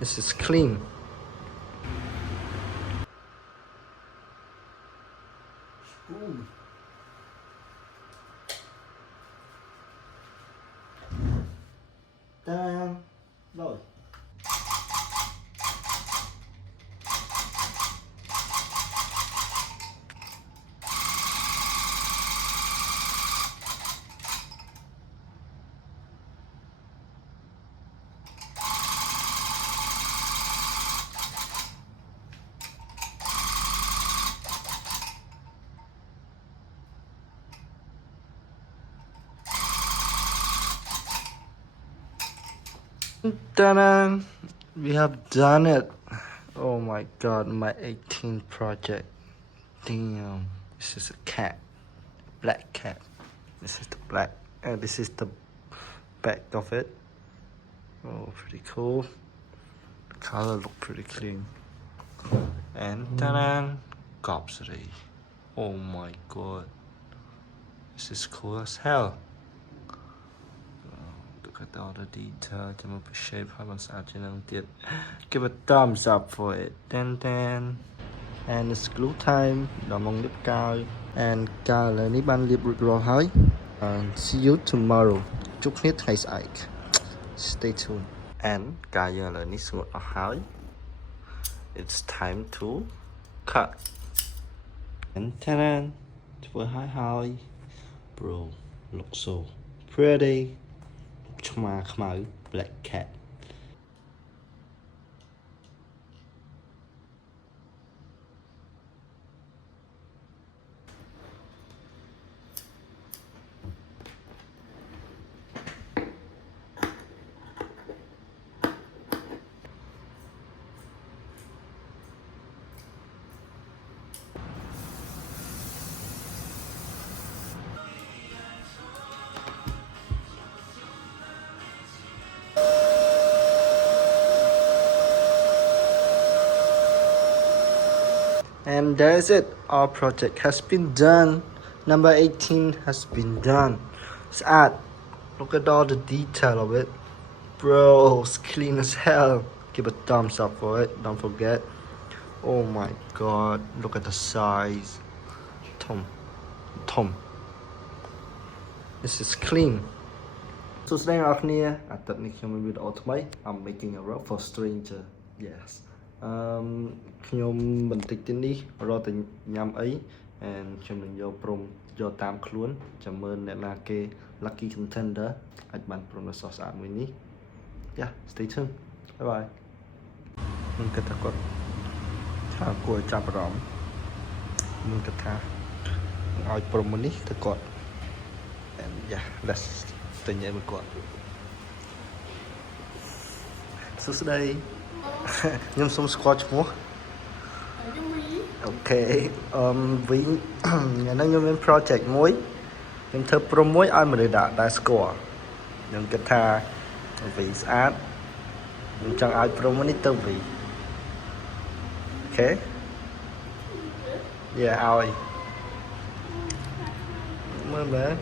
This is clean. Damn. Rồi. Ta-da! We have done it. Oh my god, my 18th project. Damn. This is a cat. Black cat. This is the black. And this is the back of it. Oh, pretty cool. The color look pretty clean. And ta-da! Gobsity. Oh my god. This is cool as hell. Look at all the detail. To move the shape. How much give a thumbs up for it. Then. And it's glue time. Mong lip cao. And color ní ban lip rồiហើយ. See you tomorrow. Chúc hết ngày sải. Stay tuned. And ការយើងឥឡូវនេះស្ងួតអស់ហើយ It's time to cut. And ta-da! ធ្វើហើយ Bro, look so pretty. ឆ្មាខ្មៅ Black cat. And that's it. Our project has been done. Number 18 has been done. It's art. Look at all the detail of it. Bro, it's clean as hell. Give a thumbs up for it. Don't forget. Oh my god. Look at the size. Tom. This is clean. So today, I'm making a rope for stranger. Yes. ខ្ញុំបន្តិចទៀតនេះរកតែញ៉ាំអី and ខ្ញុំនឹងយកព្រមយកតាមខ្លួនចាំមើលអ្នកណាគេ lucky contender អាចបានព្រមដល់សោះស្អាតមួយនេះ Yeah, stay tuned. Bye bye. ខ្ញុំគិតថាគាត់ថាគួរចាប់អារម្មណ៍ខ្ញុំគិតថាឲ្យព្រមមួយនេះទៅគាត់ and yeah, let's ទៅញ៉ាំមួយគាត់សួស្ដី ខ្ញុំសុំស្គាល់ឈ្មោះ Okay វិញថ្ងៃនេះខ្ញុំមាន project មួយខ្ញុំធ្វើ ព្រមមួយឲ្យមនុស្សដែលស្គាល់ខ្ញុំគិតថាវីស្អាតខ្ញុំចង់ឲ្យព្រមមួយនេះទៅវី Okay Yeah ឲ្យមើលមើល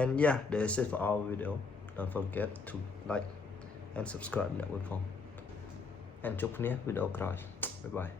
And yeah, that's it for our video. Don't forget to like and subscribe អ្នកមួយផង and ជួបគ្នាវីដេអូក្រោយ Bye bye.